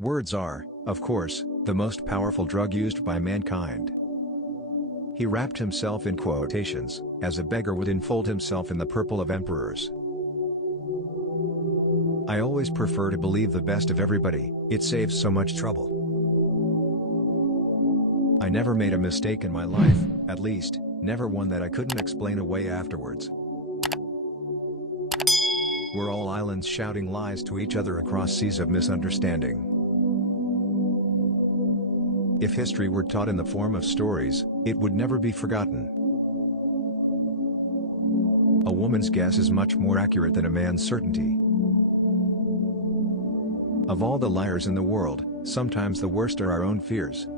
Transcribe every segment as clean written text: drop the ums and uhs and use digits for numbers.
Words are, of course, the most powerful drug used by mankind. He wrapped himself in quotations, as a beggar would enfold himself in the purple of emperors. I always prefer to believe the best of everybody, it saves so much trouble. I never made a mistake in my life, at least, never one that I couldn't explain away afterwards. We're all islands shouting lies to each other across seas of misunderstanding. If history were taught in the form of stories, it would never be forgotten. A woman's guess is much more accurate than a man's certainty. Of all the liars in the world, sometimes the worst are our own fears.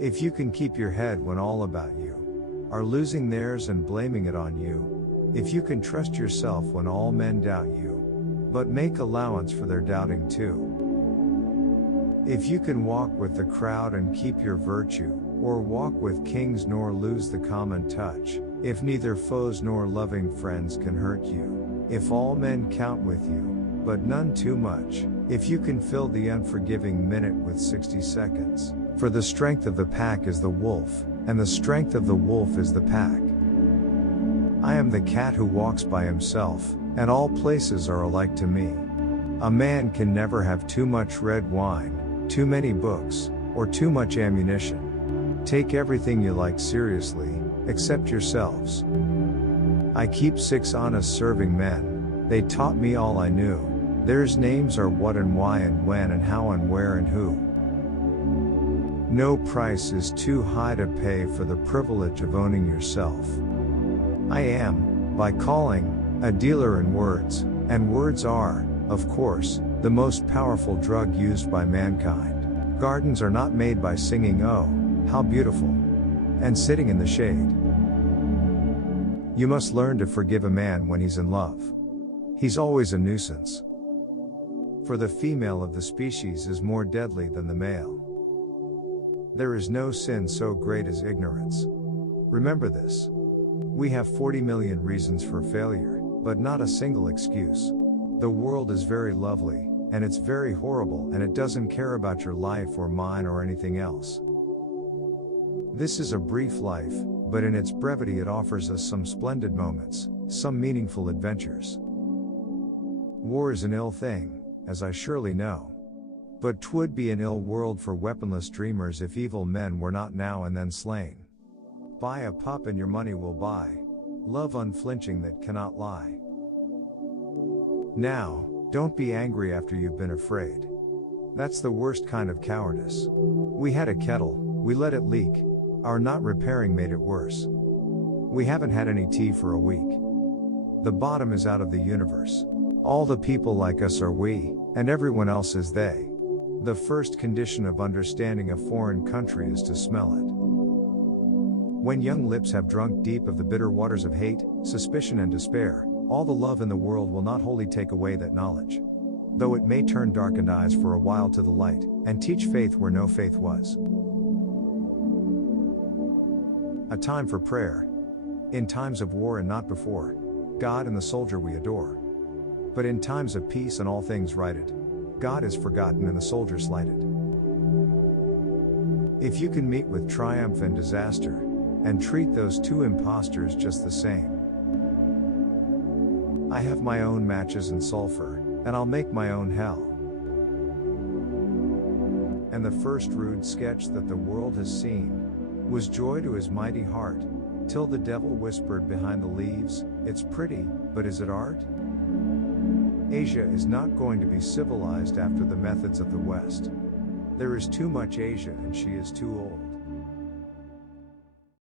If you can keep your head when all about you are losing theirs and blaming it on you, if you can trust yourself when all men doubt you, but make allowance for their doubting too. If you can walk with the crowd and keep your virtue, or walk with kings nor lose the common touch, if neither foes nor loving friends can hurt you, if all men count with you, but none too much, if you can fill the unforgiving minute with 60 seconds, for the strength of the pack is the wolf, and the strength of the wolf is the pack. I am the cat who walks by himself, and all places are alike to me. A man can never have too much red wine, too many books, or too much ammunition. Take everything you like seriously, except yourselves. I keep 6 honest serving men, they taught me all I knew. Theirs names are what and why and when and how and where and who. No price is too high to pay for the privilege of owning yourself. I am, by calling, a dealer in words, and words are, of course, the most powerful drug used by mankind. Gardens are not made by singing "Oh, how beautiful," and sitting in the shade. You must learn to forgive a man when he's in love. He's always a nuisance. For the female of the species is more deadly than the male. There is no sin so great as ignorance. Remember this. We have 40 million reasons for failure, but not a single excuse. The world is very lovely, and it's very horrible, and it doesn't care about your life or mine or anything else. This is a brief life, but in its brevity it offers us some splendid moments, some meaningful adventures. War is an ill thing, as I surely know. But 'twould be an ill world for weaponless dreamers if evil men were not now and then slain. Buy a pup and your money will buy love unflinching that cannot lie. Now, don't be angry after you've been afraid. That's the worst kind of cowardice. We had a kettle, we let it leak. Our not repairing made it worse. We haven't had any tea for a week. The bottom is out of the universe. All the people like us are we, and everyone else is they. The first condition of understanding a foreign country is to smell it. When young lips have drunk deep of the bitter waters of hate, suspicion and despair, all the love in the world will not wholly take away that knowledge. Though it may turn darkened eyes for a while to the light, and teach faith where no faith was. A time for prayer. In times of war and not before, God and the soldier we adore. But in times of peace and all things righted, God is forgotten and the soldier slighted. If you can meet with triumph and disaster, and treat those two impostors just the same. I have my own matches and sulfur, and I'll make my own hell. And the first rude sketch that the world has seen was joy to his mighty heart, till the devil whispered behind the leaves, "It's pretty, but is it art?" Asia is not going to be civilized after the methods of the West. There is too much Asia and she is too old.